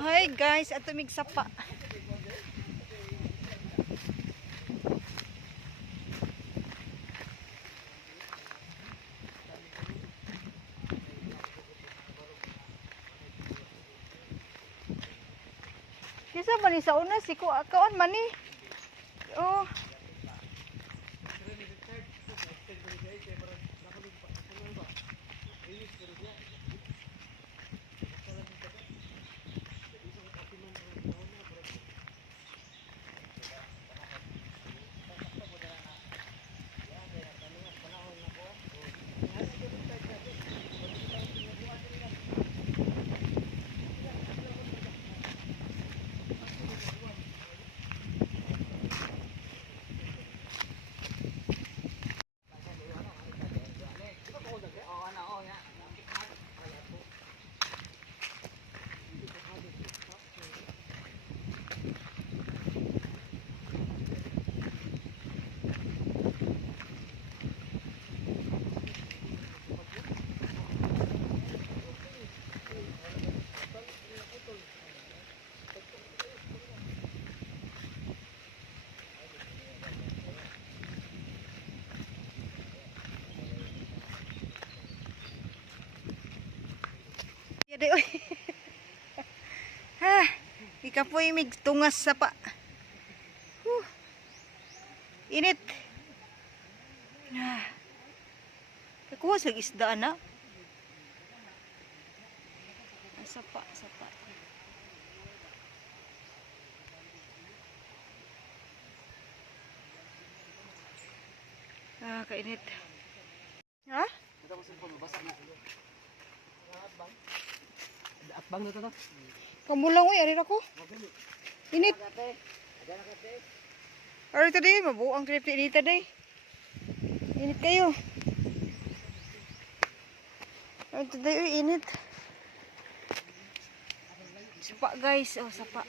Hi guys, ato mig sapa. Kisa man ni sa una si ko kaon man ni. Oh. Yade oy. Ha, ikapoy mig tungas sapa. Init. Nah. Kakuha sa isda na. Sapa, sapa. Ah, kainit. Ha? Atbang na to. Kamulang uy, arin ako. Init. Arin today, mabuang trip ni today. Init kayo. Arin today, uy, init. Sapa guys, oh sapa.